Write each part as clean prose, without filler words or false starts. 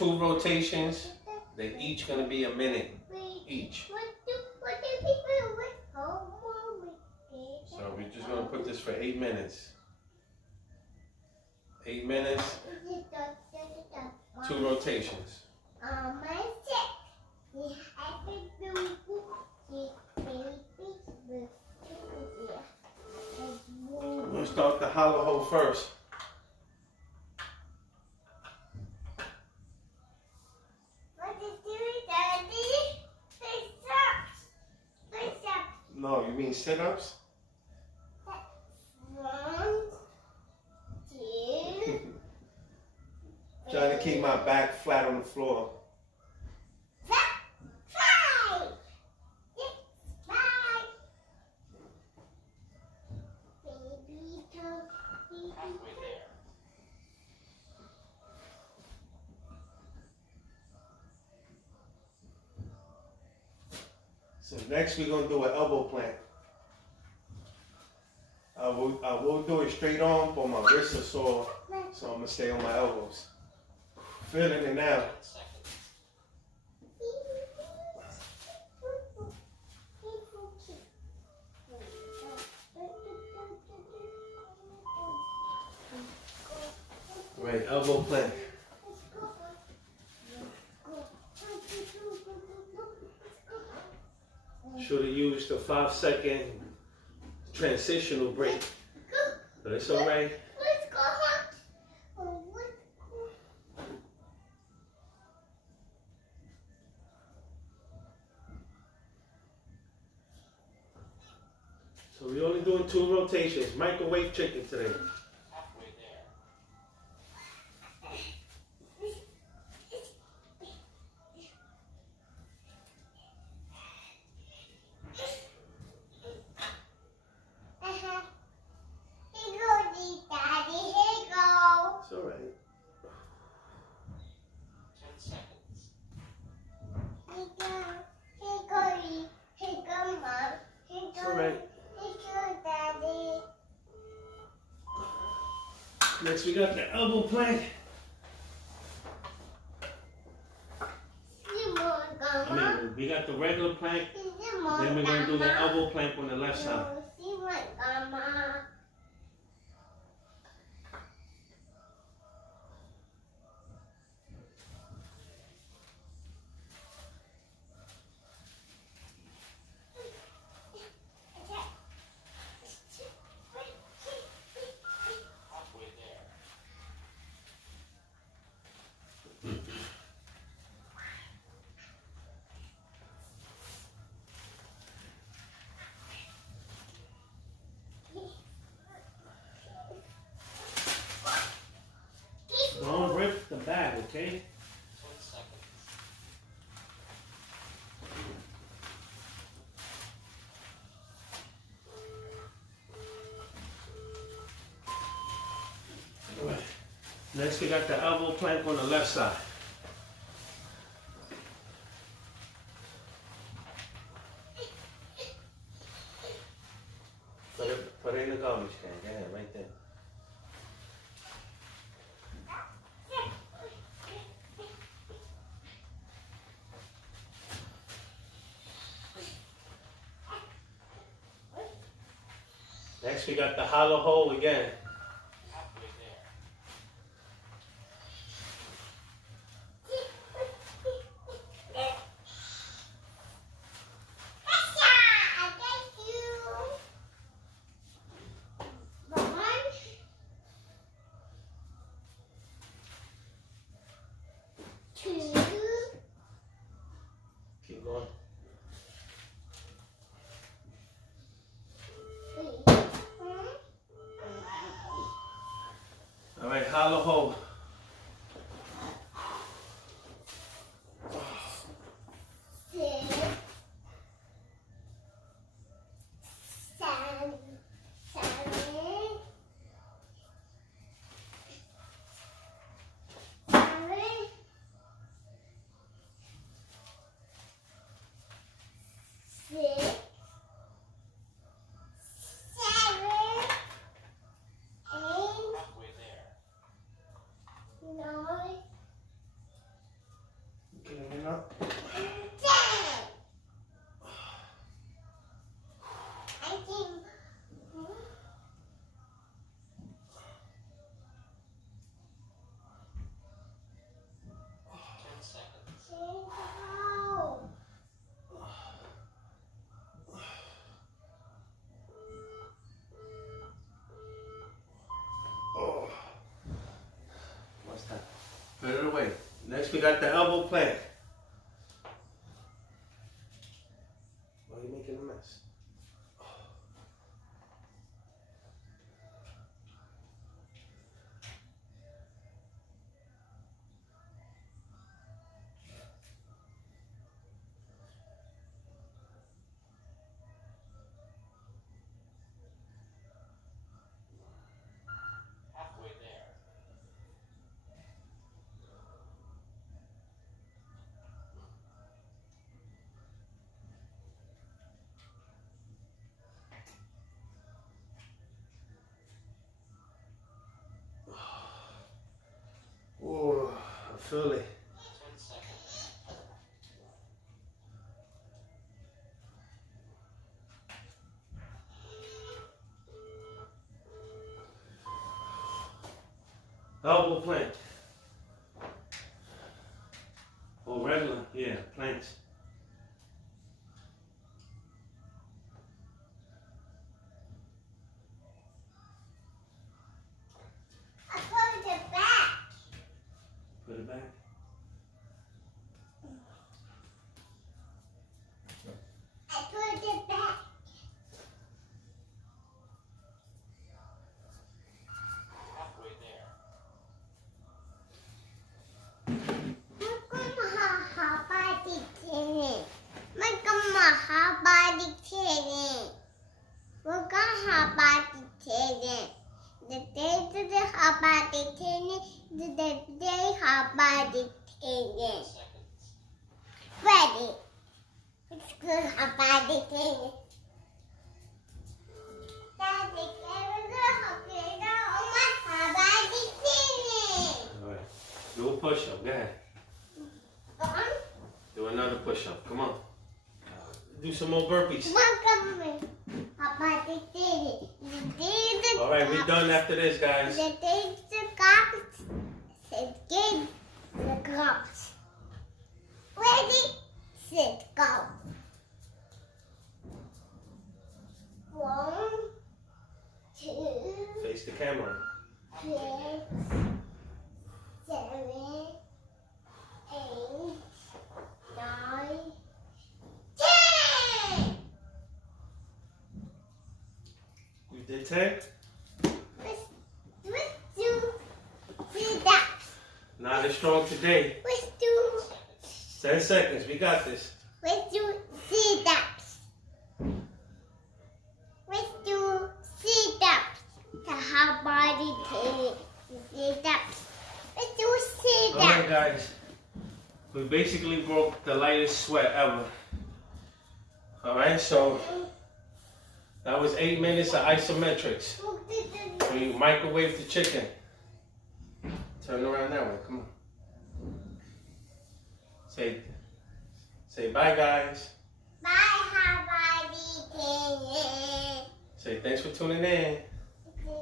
2 rotations. They're each gonna be a minute each. So we're just gonna put this for 8 minutes. 8 minutes, 2 rotations. We're gonna start the hollow hole first. No, you mean sit-ups? 1, 2. Trying to keep my back flat on the floor. 5, 6, 5. Baby toe, baby toe. So next we're gonna do an elbow plant. I will do it straight on, but my wrists are sore, so I'm gonna stay on my elbows. Feeling it now. Right, elbow plant. Should have used a 5-second transitional break, but it's all right. Let's go. So we're only doing 2 rotations. Microwave chicken today. It's all right. 10 seconds. It's all right. Next we got the elbow plank. We got the regular plank. Then we're gonna do the elbow plank on the left side. Halfway there. Don't rip the bag, okay? 10 seconds. All right. Next we got the elbow plank on the left side. Put it in the garbage can. Go ahead, right there. Next we got the hollow hole again. Halfway there. Keep going. All right, hollow hole. Halfway there. we got the elbow plant. Why are you making a mess? Halfway there. Oh, I feel it. 10 seconds. Elbow plant. Oh, regular? Yeah, planks. I put it back. Put it back. I put it back. Halfway there. Ready. 10 seconds. It's good habari tennis. Daddy, can we go play now? Habari tennis. All right. Do a push-up. Go ahead. Do another push-up. Come on. Do some more burpees. All right, we're done after this, guys. The takes the cups and give the cups. Ready, sit, go. 1, 2, Face the camera. 6, 7, 8, 9, 10. You did 10? Let's do sit-ups. Not as strong today. Let's do 10 seconds. We got this. Let's do sit-ups. Let's do sit-ups. The hot body training. Sit-ups. Let's do All right, sit-ups. guys. We basically broke the lightest sweat ever. All right, so that was 8 minutes of isometrics. We microwave the chicken. Turn around that way. Come on. Say bye, guys. Bye, hot body training. Say thanks for tuning in. The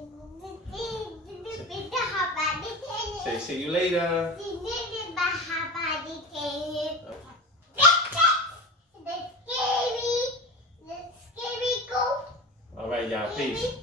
hot body training. Say see you later. The hot body training. The scary goat. All right, y'all. Peace. Baby